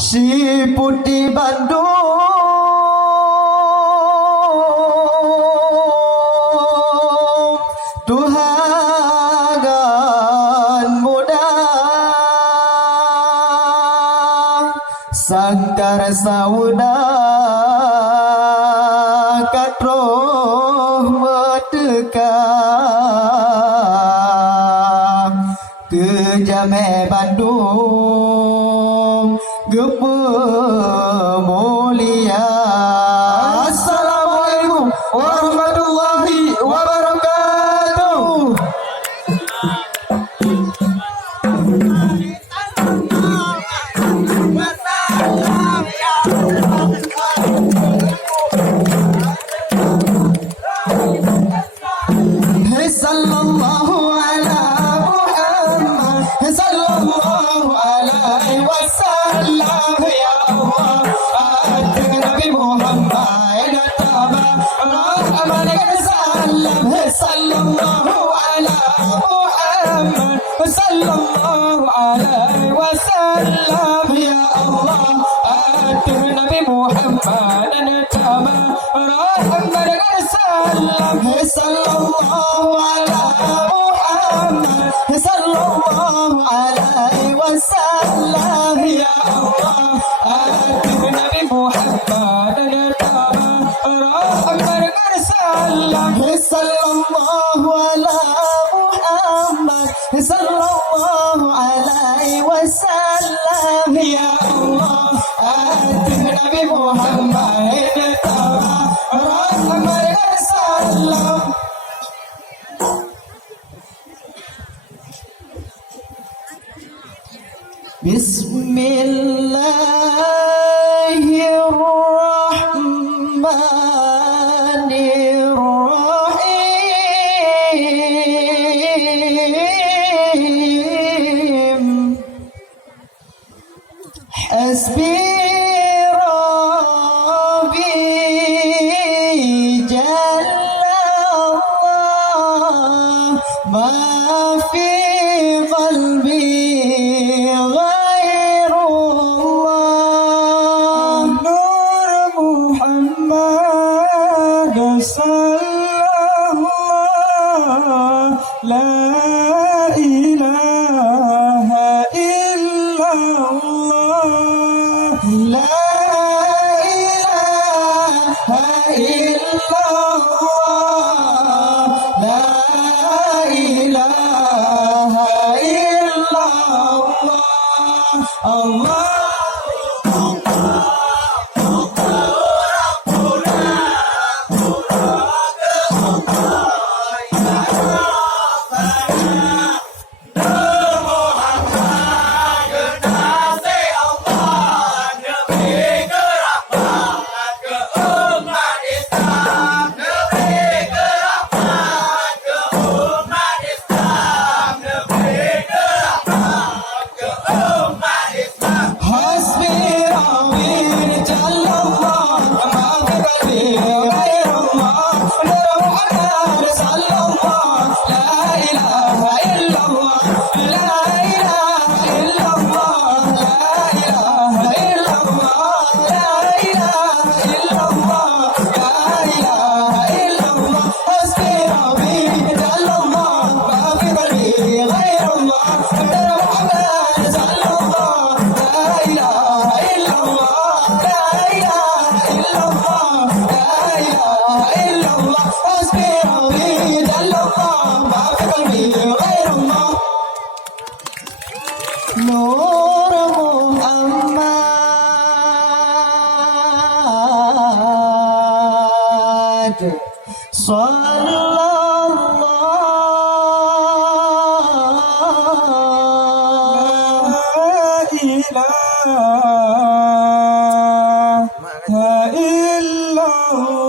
Si Putih Bandung Tuhangan muda Sangkar sauda katroh meteka ke Jame Bandung gepe mulia. Assalamualaikum warahmatullahi wabarakatuh. Sallallahu ala Muhammad, sallallahu alaihi wasallam, ya Allah, Nabi Muhammad sallallahu ala Muhammad, sallallahu alaihi wasallam, ya Allah, Nabi Muhammad sallallahu ala Muhammad, sallallahu alaihi wasallam, ya Allah, Nabi Muhammad sallallahu ala Muhammad, sallallahu alaihi wasallam, ya Allah, Nabi Muhammad Bismillahirrahmanirrahim. Hasbi Rabbi Jalla Allah, ma fi qalbi La ilaha illallah, la ilaha illallah, la ilaha illallah, Allah. Nur Muhammad sallallahu ilaha illallah.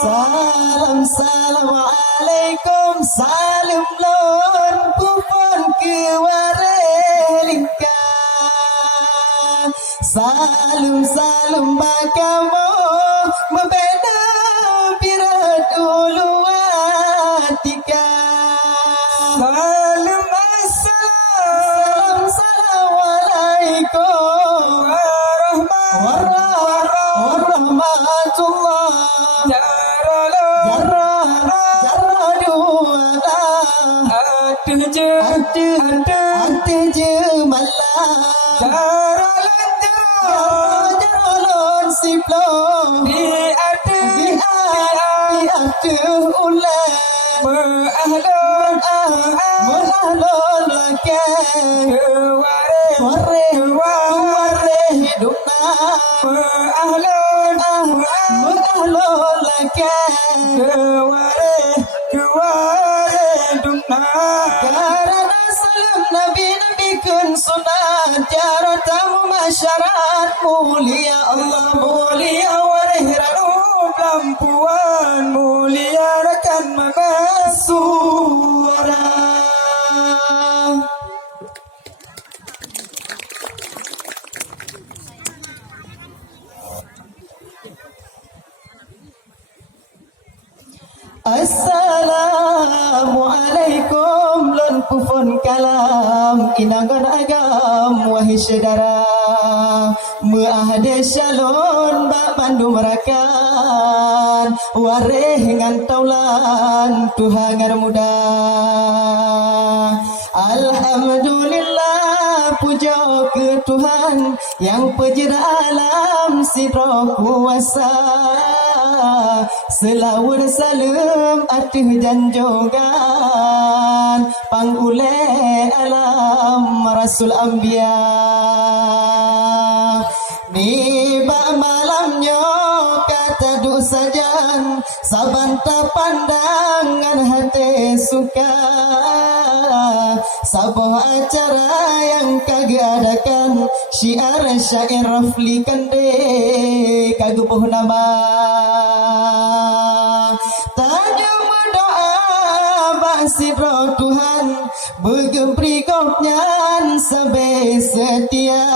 Salam salam alaikum, salam lon kupon kewarelingkan. Salam salam bakamu membeda bira dulu atika. Salam warahmatullah Jaralo jarra duada ate je malah jaralon siplo di ate ulah Mahlon lakan Ware hidupna Mahlon lakan Karena salam Nabi kun sunat Jara tamu masyarakat mulia Allah mulia warihralu Lampuan mulia rekan suara Assalamualaikum lon pufon kalam inangan agam wahai saudara Muahde shalon bak pandu merakan wareh ngantaulan Tuhan muda Alhamdulillah puja ke Tuhan yang penjara alam sidra kuasa selawat salam atuh janjogan pangule alam Rasul Anbiya ni ba malamnya kata du sajan sabanta pandangan hati suka sabah acara yang kagadakan syiar syair rafli kande kagubuh nama tanya doa basidro Tuhan begempri kopnyan sampai setia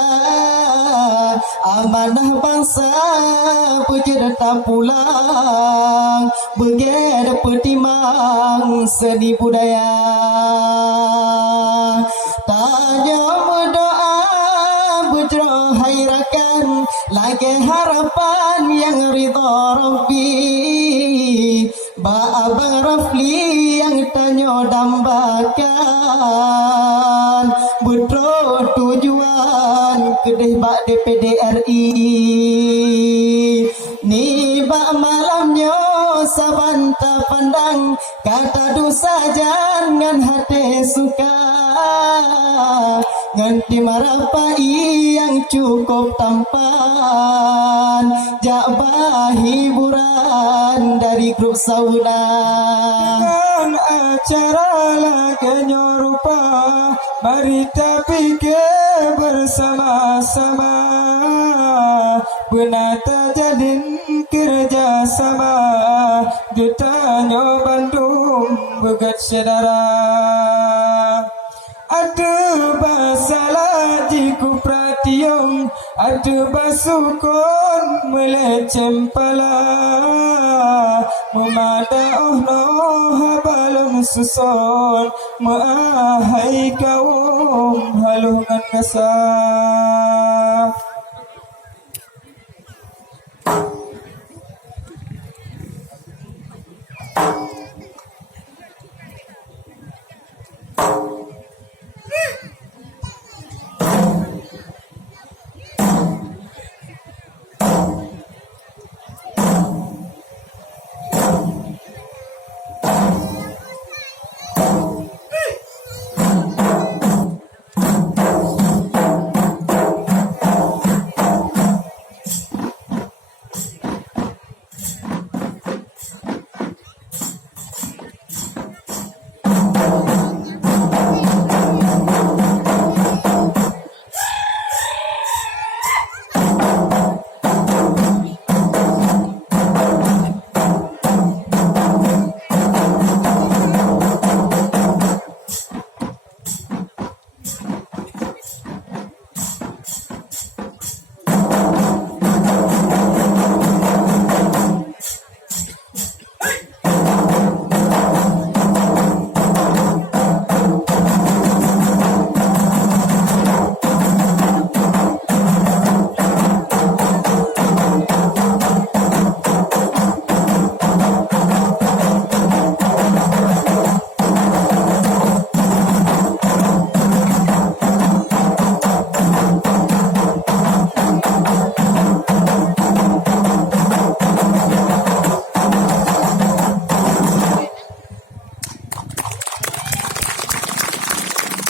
amanah bangsa pejerta pulang begeda petimang seni budaya tanya doa bujro hairakan lagi harapan yang ridha Rabbi ba abang Rafli yang tanya dambakan bujro tujuan kedeh bak DPD RI ni bak malamnya sabanta pandang kata dosa jangan hati suka nganti marapai yang cukup tampan jabah hiburan dari grup sauna dengan acara laganya rupa mari tapi ke bersama-sama benata jalin kerjasama Jutanya Bandung begat saudara ada basalah jiku pratium ada basukon melecem pala memada no habalung susun maahai kaum halungan kasar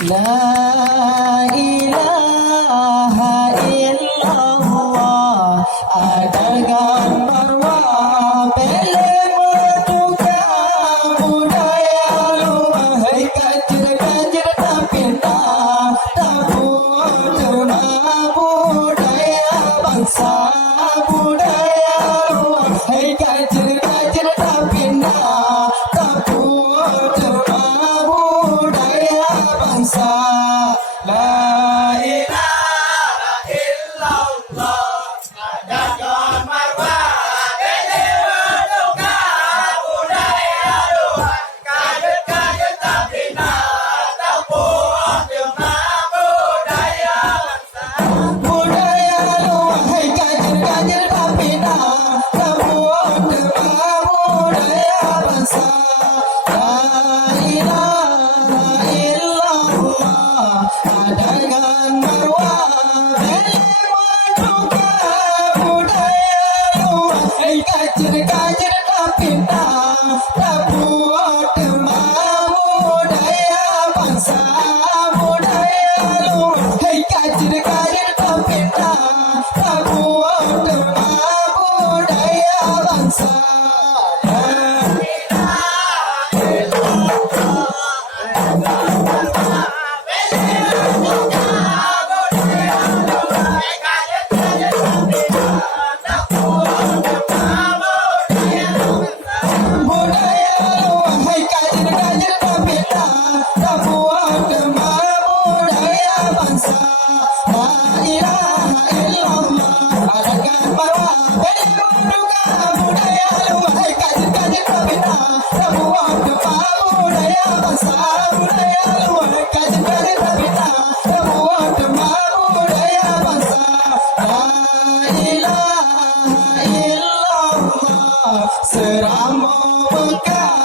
La ilaha illallah. Ada gambar wabele berduka budaya luar. Hai kajir-kajir tak pinta tak terma budaya bangsa budaya luar. Hai kajir-kajir tak pinta tak terma budaya bangsa. La ilaha illallah. Ada gambar wabele berduka budaya luar. Kaget-kaget tapi tak puas dengan budaya bangsa. Budaya luar. Hai kajir-kajir tak pinta tak terma budaya bangsa. La ilaha illallah. Ada gambar wabele berduka budaya luar. Hai kajir-kajir tak pinta tak terma budaya bangsa budaya luar. Hai kajir-kajir tak pinta tak terma budaya bangsa. Budaya luar. Hai kajir-kajir tak pinta tak terma budaya bangsa. La ilaha illallah. Ada gambar wabele berduka budaya luar. Hai kajir-kajir tak pinta tak terma budaya bangsa budaya luar. Hai kajir-kajir tak pinta tak terma budaya bangsa. La ilaha illallah. Serama Mekah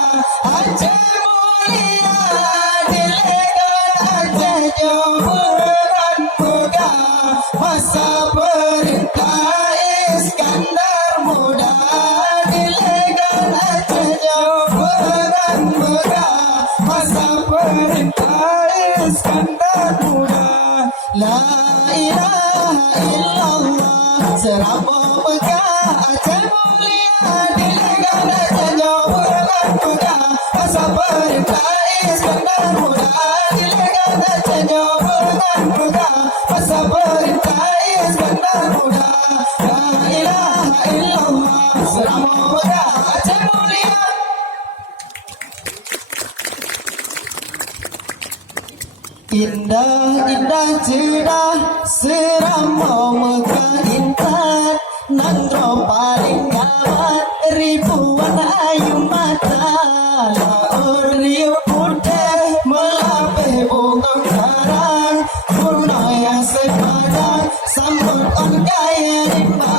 Aceh mulia dilegar Aceh jauhan megah. Masa perintah Iskandar Muda dilegar Aceh jauhan megah. Masa perintah Iskandar Muda. La ilaha illallah. Serama Mekah Aceh mulia dilegar Aceh jauhan megah. Masa perintah Iskandar Muda dilegar Aceh jauhan megah. Masa perintah Iskandar Muda. La ilaha illallah. Serama Mekah Aceh mulia. Indah, indah, cerah, serama Mekah intan. Nandro paling gawat, ribuan ayu mata. Laur riuh putih, melapih bunga karang. Purna yang sepadan, sambut on kaya rimba.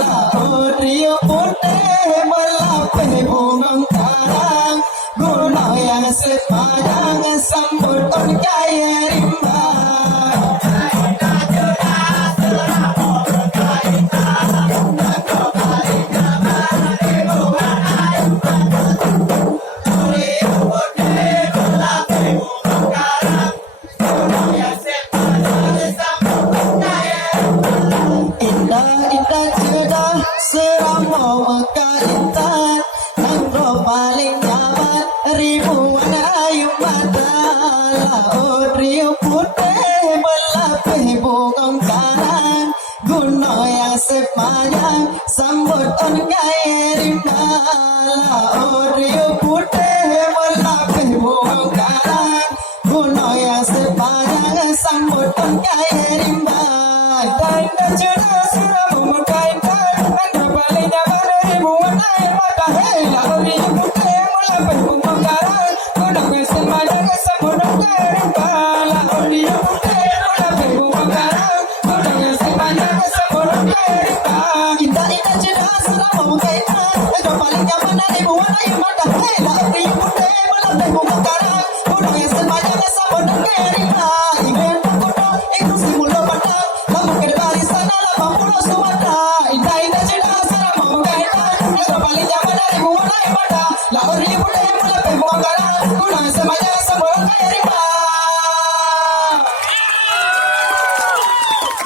Laur riuh putih, melapih bunga karang. Guna yang sepadan, sambut on kaya rimba. Indah, indah, cerdah, serama Mekah intan. Nandro paling nyaman, ribuan ayu mata. Laut riuh putih, melapih bunga karang. Guna yang sepanjang, sambut on kaya rimba. Laut riuh putih, melapih bunga karang. Guna yang sepanjang, sambut on kaya rimba. Indah cerah serama Mekah intan. Nandro paling nyaman, ribuan ayu mata. Hei, laut riuh putih, melapih bunga karang. Guna yang sepanjang, sambut on kaya rimba. Laut riuh putih, melapih bunga karang. Guna yang sepanjang, sambut on kaya rimba. Indah, indah, cerah, serama Mekah intan. Nandro paling nyaman, ribuan ayu mata. Hei, laut riuh putih, melapih bunga karang. Guna yang sepanjang, sambut on kaya rimba. Ibu yang tak kuno, itu si mulut pandang. Kamu ke dari sana, lama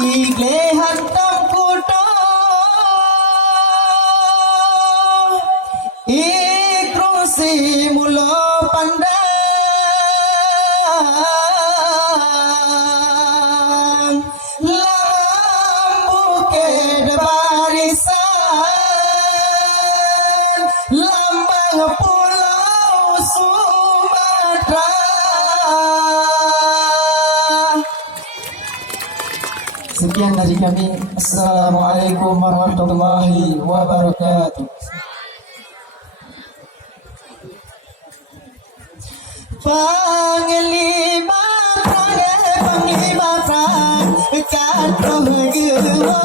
Igle hantam kuto ikrung si mulo pandang lambu ke barisan lambang pulau Sumatera. Sekian dari kami. Assalamualaikum warahmatullahi wabarakatuh. Panglima Perang, Panglima Perang, Kadroh Gewo.